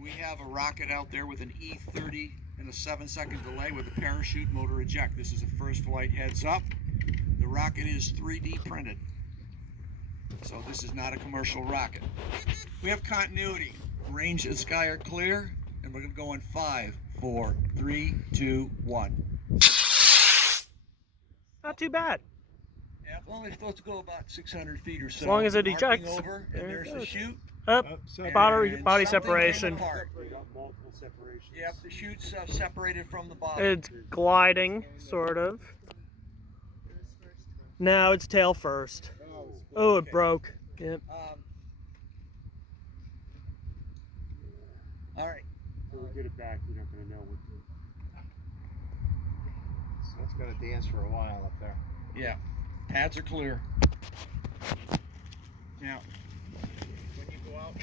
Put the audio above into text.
We have a rocket out there with an E30 and a 7-second delay with a parachute motor eject. This is a first flight heads up. The rocket is 3D printed. So this is not a commercial rocket. We have continuity. Range and sky are clear, and we're going to go in 5, 4, 3, 2, 1. Not too bad. Yeah, well, it's supposed to go about 600 feet or so. As long as it Arcing ejects. over, and there's the chute. Up, And body something separation. came apart. We got multiple separations. Yep, the chute's separated from the bottom. It's gliding, sort of. Now it's tail first. Oh, it broke. Yep. All right. When we get it back, you're not going to know what to do. So it's going to dance for a while up there. Yeah, pads are clear. Now, when you go out